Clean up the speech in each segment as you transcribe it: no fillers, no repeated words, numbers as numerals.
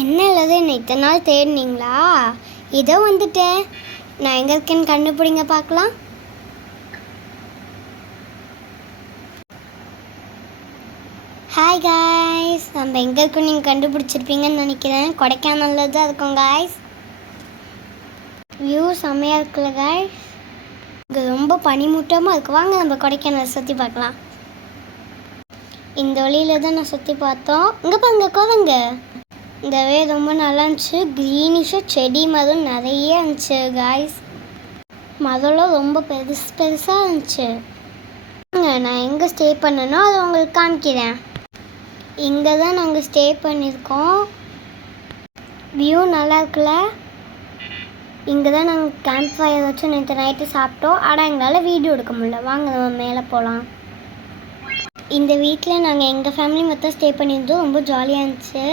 என்ன இல்லது என்ன இத்தனை நாள் தேடினீங்களா? இதோ வந்துட்டேன். நான் எங்கே இருக்கேன்னு கண்டுபிடிங்க பார்க்கலாம். ஹாய் காய்ஸ், நம்ம எங்கே இருக்கோம் நீங்கள் கண்டுபிடிச்சிருப்பீங்கன்னு நினைக்கிறேன். கொடைக்கானலில் தான் இருக்கோம் காய்ஸ். வியூ செம்மையாக இருக்குல்ல காய்ஸ். இங்கே ரொம்ப பனிமூட்டமாக இருக்குது. வாங்க நம்ம கொடைக்கானலை சுற்றி பார்க்கலாம். இந்த வழியில் தான் நான் சுற்றி பார்த்தோம். இங்கே பாருங்க கோவங்க. இந்த வே ரொம்ப நல்லா இருந்துச்சு. க்ரீனிஷாக செடி மரம் நிறைய இருந்துச்சு காய்ஸ். மரம்லாம் ரொம்ப பெருசாக இருந்துச்சு. நான் எங்கே ஸ்டே பண்ணனோ அதை உங்களுக்கு காமிக்கிறேன். இங்கே தான் நாங்கள் ஸ்டே பண்ணியிருக்கோம். வியூ நல்லா இருக்குல்ல. இங்கே தான் நாங்கள் கேம்ப் ஃபயர் வச்சு நேற்று நைட்டு சாப்பிட்டோம். ஆனால் எங்களால் வீடியோ எடுக்க முடியல. வாங்க நம்ம மேலே போகலாம். இந்த வீட்டில் நாங்கள் எங்கள் ஃபேமிலி மொத்தம் ஸ்டே பண்ணியிருந்தோம். ரொம்ப ஜாலியாக இருந்துச்சு.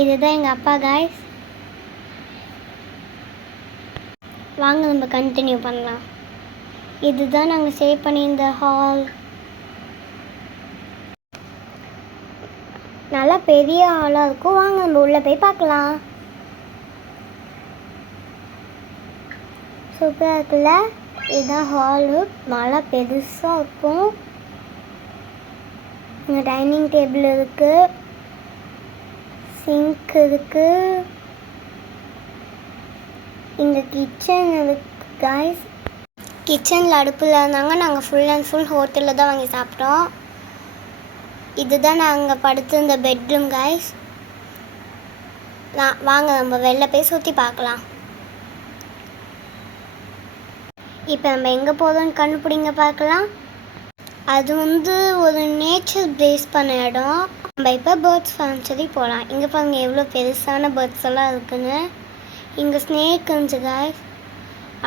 இதுதான் எங்கள் அப்பா காய்ஸ். வாங்க நம்ம கண்டினியூ பண்ணலாம். இதுதான் நாங்கள் ஸ்டே பண்ணியிருந்த ஹால். நல்லா பெரிய ஹாலாக இருக்கும். வாங்க நம்ம உள்ளே போய் பார்க்கலாம். சூப்பராக இருக்குல்ல. இதுதான் ஹாலு. நல்லா பெருசாக இருக்கும். இங்கே டைனிங் டேபிள் இருக்குது, சிங்க் இருக்குது, இங்கே கிச்சன் இருக்குது காய்ஸ். கிச்சனில் அடுப்பில் இருந்தாங்க. நாங்கள் ஃபுல் அண்ட் ஃபுல் ஹோட்டலில் தான் வாங்கி சாப்பிட்டோம். இதுதான் நாங்கள் படுத்திருந்த பெட்ரூம் காய்ஸ். வாங்க நம்ம வெளில போய் சுற்றி பார்க்கலாம். இப்போ நம்ம எங்கே போகிறோம்னு கண்டுபிடிங்க பார்க்கலாம். அது ஒரு நேச்சர் பேஸ் பண்ண இடம். நம்ம இப்போ பேர்ட்ஸ் ஃபேன்ச்சரி போகலாம். இங்கே பாருங்க எவ்வளோ பெருசான பேர்ட்ஸ் எல்லாம் இருக்குன்னு. இங்கே ஸ்னேக் இருந்துச்சு காய்ஸ்.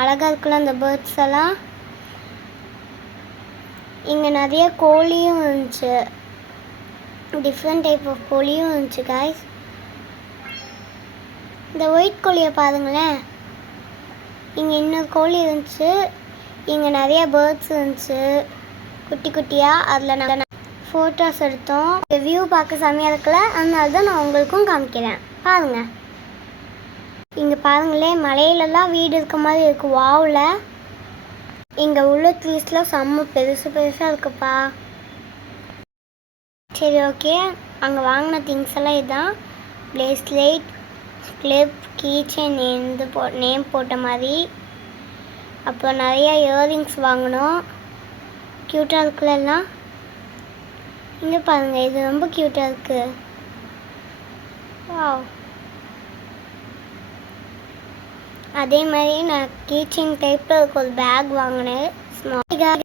அழகாக இருக்குல்ல அந்த பேர்ட்ஸ் எல்லாம். இங்கே நிறைய கோழியும் இருந்துச்சு. டிஃப்ரெண்ட் டைப் ஆஃப் கோழியும் இருந்துச்சு காய்ஸ். இந்த ஒயிட் கோழியை பாருங்களேன். இங்கே இன்னொரு கோழி இருந்துச்சு. இங்கே நிறைய பேர்ட்ஸ் இருந்துச்சு குட்டி குட்டியாக. அதில் நாங்கள் ஃபோட்டோஸ் எடுத்தோம். வியூ பார்க்க செம்மையாக இருக்குல்ல. அதனால தான் நான் உங்களுக்கும் காமிக்கிறேன். பாருங்கள். இங்கே பாருங்களேன், மலையிலலாம் வீடு இருக்க மாதிரி இருக்குது. வாவில் இங்கே உள்ள ட்ரீஸ்லாம் செம்ம பெருசாக இருக்குப்பா. சரி ஓகே. அங்கே வாங்கின திங்ஸ் எல்லாம் இதுதான். ப்ளேஸ்லைட், கிளிப், கீச்செயின் நேம் போட்ட மாதிரி. அப்புறம் நிறைய இயரிங்ஸ் வாங்கினோம். க்யூட்டாக இருக்குல்ல எல்லாம். இங்கே பாருங்கள், இது ரொம்ப க்யூட்டாக இருக்குது. வாவ். அதே மாதிரி நான் கீச்செயின் டைப்பில் ஒரு பேக் வாங்கினேன். ஸ்மால்